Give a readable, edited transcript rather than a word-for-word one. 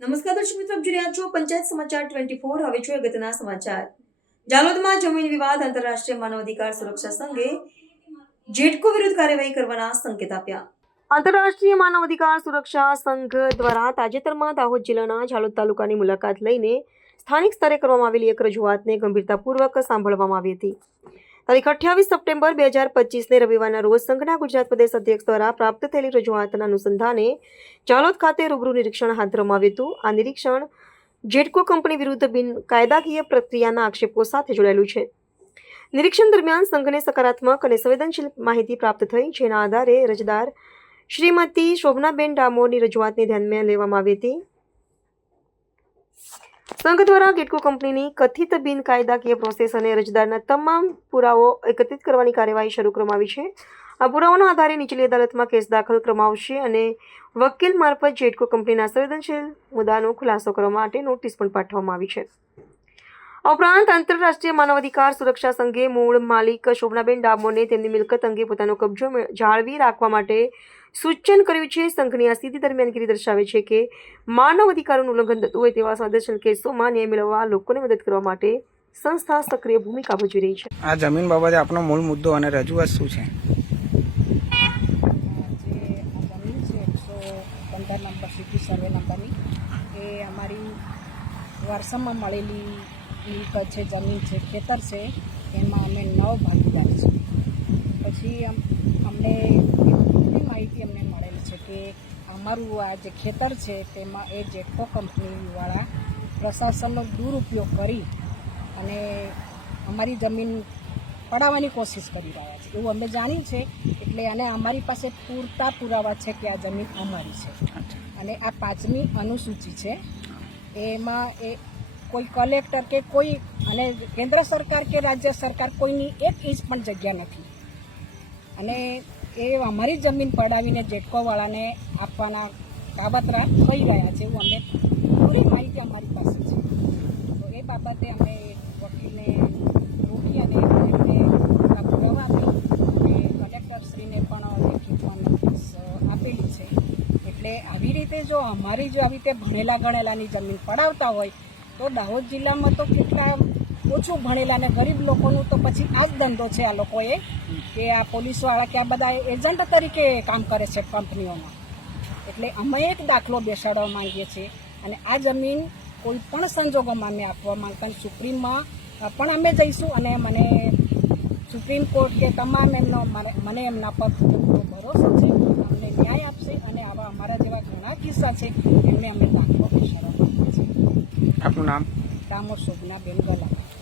નમસ્કાર દર્શક મિત્રો, આપ જોઈ રહ્યા છો પંચાયત સમાચાર 24। હવે જોઈએ અગત્યના સમાચાર। જાલોદમાં જમીન વિવાદ આંતરરાષ્ટ્રીય માનવ અધિકાર સુરક્ષા સંઘે જેટકો વિરુદ્ધ કાર્યવાહી કરવાના સંકેત આપ્યા। આંતરરાષ્ટ્રીય માનવ અધિકાર સુરક્ષા સંઘ દ્વારા તાજેતરમાં દાહોદ જિલ્લાના જાલોદ તાલુકાની મુલાકાત લઈને સ્થાનિક સ્તરે કરવામાં આવેલી એક રજૂઆતને ગંભીરતાપૂર્વક સાંભળવામાં આવી હતી। તારીખ 28 સપ્ટેમ્બર 2025ને રવિવારના રોજ સંઘના ગુજરાત પ્રદેશ અધ્યક્ષ દ્વારા પ્રાપ્ત થયેલી રજૂઆતના અનુસંધાને જાલોદ ખાતે રૂબરૂ નિરીક્ષણ હાથ ધરવામાં આવ્યું હતું। આ નિરીક્ષણ જેટકો કંપની વિરુદ્ધ બિનકાયદાકીય પ્રક્રિયાના આક્ષેપો સાથે જોડાયેલું છે। નિરીક્ષણ દરમિયાન સંઘને સકારાત્મક અને સંવેદનશીલ માહિતી પ્રાપ્ત થઈ, જેના આધારે અરજદાર શ્રીમતી શોભનાબેન ડામોરની રજૂઆતને ધ્યાનમાં લેવામાં આવી હતી। સંઘ દ્વારા જેટકો કંપનીની કથિત બિનકાયદાકીય પ્રોસેસ અને અરજદારના તમામ પુરાવો એકત્રિત કરવાની કાર્યવાહી શરૂ કરવામાં આવી છે। આ પુરાવાના આધારે નીચલી અદાલતમાં કેસ દાખલ કરવામાં આવશે અને વકીલ મારફત જેટકો કંપનીના સંવેદનશીલ મુદ્દાનો ખુલાસો કરવા માટે નોટિસ પણ પાઠવવામાં આવી છે। આ ઉપરાંત આંતરરાષ્ટ્રીય માનવ અધિકાર સુરક્ષા સંઘે મૂળ માલિક શોભનાબેન ડામોરને તેમની મિલકત અંગે પોતાનો કબજો જાળવી રાખવા માટે સૂચન કર્યું છે। સંઘની આ સ્થિતિ દરમિયાનગીરી દર્શાવે છે કે માનવ અધિકારોનું ઉલ્લંઘન થતું હોય તેવા સંવેદનશીલ કેસોમાં ન્યાય મેળવવા લોકોને મદદ કરવા માટે સંસ્થા સક્રિય ભૂમિકા ભજવી રહી છે। આ જમીન બાબતે આપનો મૂળ મુદ્દો અને રજૂઆત શું છે? નંબર સિટી સર્વે નંબરની એ અમારી વારસામાં મળેલી મિલકત છે, જમીન છે, ખેતર છે, એમાં અમે 9 ભાગીદાર છીએ। પછી અમને એવી માહિતી અમને મળેલી છે કે અમારું આ જે ખેતર છે તેમાં એ જેટકો કંપનીવાળા પ્રશાસનનો દુરુપયોગ કરી અને અમારી જમીન પડાવવાની કોશિશ કરી રહ્યા છે એવું અમે જાણ્યું છે। એટલે અને અમારી પાસે પૂરતા પુરાવા છે કે આ જમીન અમારી છે અને આ 5મી અનુસૂચિ છે। એમાં એ કોઈ કલેક્ટર કે કોઈ અને કેન્દ્ર સરકાર કે રાજ્ય સરકાર કોઈની 1 ઇંચ પણ જગ્યા નથી અને એ અમારી જમીન પડાવીને જેટકોવાળાને આપવાના કાબતરા થઈ ગયા છે એવું અમને પૂરી માહિતી અમારી પાસે છે। તો એ બાબતે અમે વકીલને રોકી અને પુરાવા આપી અને કલેક્ટરશ્રીને પણ લેખિતમાં નોટિસ આપેલી છે। એટલે આવી રીતે જો આવી રીતે ભણેલા ગણેલાની જમીન પડાવતા હોય તો દાહોદ જિલ્લામાં તો કેટલા ઓછું ભણેલા ને ગરીબ લોકોનું તો પછી આ જ ધંધો છે આ લોકોએ કે આ પોલીસવાળા કે આ બધા એજન્ટ તરીકે કામ કરે છે કંપનીઓમાં। એટલે અમે એક દાખલો બેસાડવા માંગીએ છીએ અને આ જમીન કોઈ પણ સંજોગોમાં અમે આપવા માંગતા સુપ્રીમમાં પણ અમે જઈશું અને મને સુપ્રીમ કોર્ટ કે તમામ મને એમના પર પૂરો ભરોસો છે, અમને ન્યાય આપશે અને આવા અમારા જેવા ઘણા કિસ્સા છે એમને અમે દાખલો બેસાડવા માંગીએ છીએ। આપનું નામ? ડામોર શોભનાબેન ગલા।